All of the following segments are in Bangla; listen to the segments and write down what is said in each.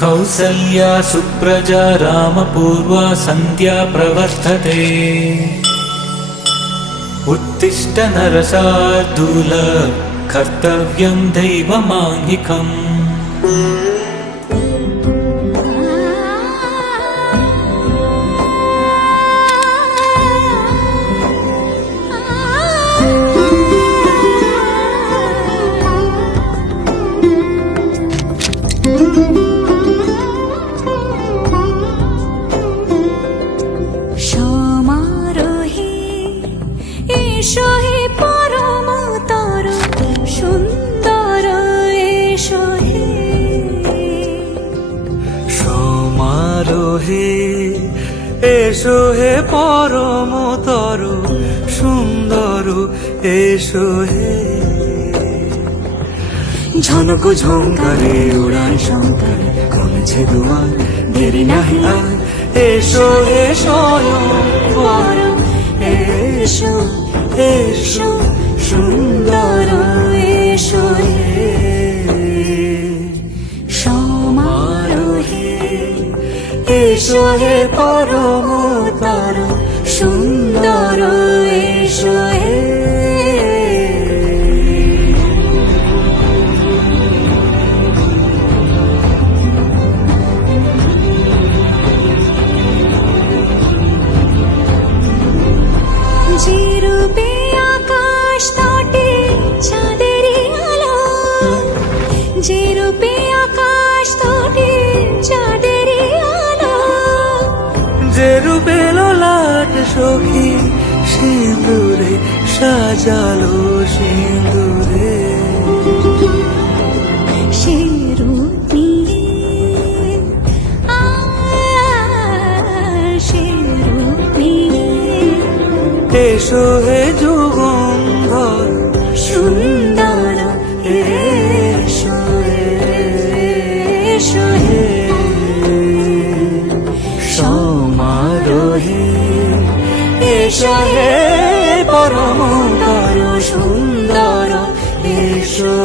कौसल्या सुप्रजा रामपूर्वा सन्ध्या प्रवर्तते। उत्तिष्ठ नरशार्दूल कर्तव्यं दैवमान्निकम्। এসো হে পরমতর সুন্দর, এসো হে সমারোহে, এসো হে পরমতর সুন্দর, এসো হে ঝনক ঝঙ্কারে উড়ান শঙ্কর কমেছে দুয়ার, দেরি নাহি আর এসো হে স্বয়ংবর। এসো এসো সুন্দর, এসো হে সমারোহে। এসো হে পরমতর সুন্দর, এসো হে যে রূপে আকাশ তটে চাঁদেরই আলো, যে রূপে আকাশ তটে চাঁদেরই আলো, যে রূপে ললাট সখী সিঁদুরে সাজালো সিঁদুরে, সে রূপ নিয়ে সে রূপ নিয়ে এসো হে যুগন্ধর সুন্দর, এসো এসো হে সমারোহে। এসো হে পরমতর সুন্দর, এসো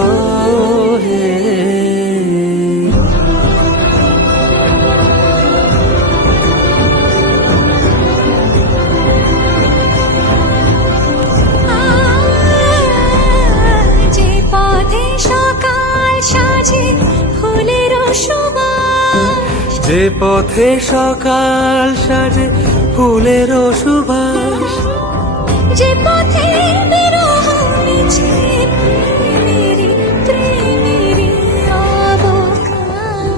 হে যে পথে সকাল সাজে ফুলের সুবাস, যে পথে সকাল সাজে ফুলের সুবাস, যে পথে বিরহ মিছে প্রেমেরই প্রেমেরই অবকাশ,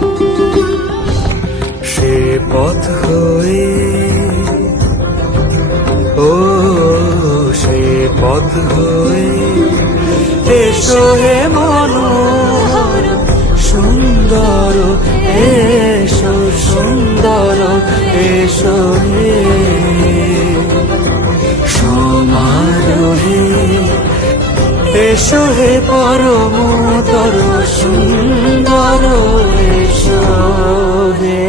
সে পথ হয়ে ও সে পথ হয়ে এসো হে মনোহর সুন্দর, এসো সুন্দর, এসো হে সমারোহে। এসো হে পরমতর সুন্দর, এসো হে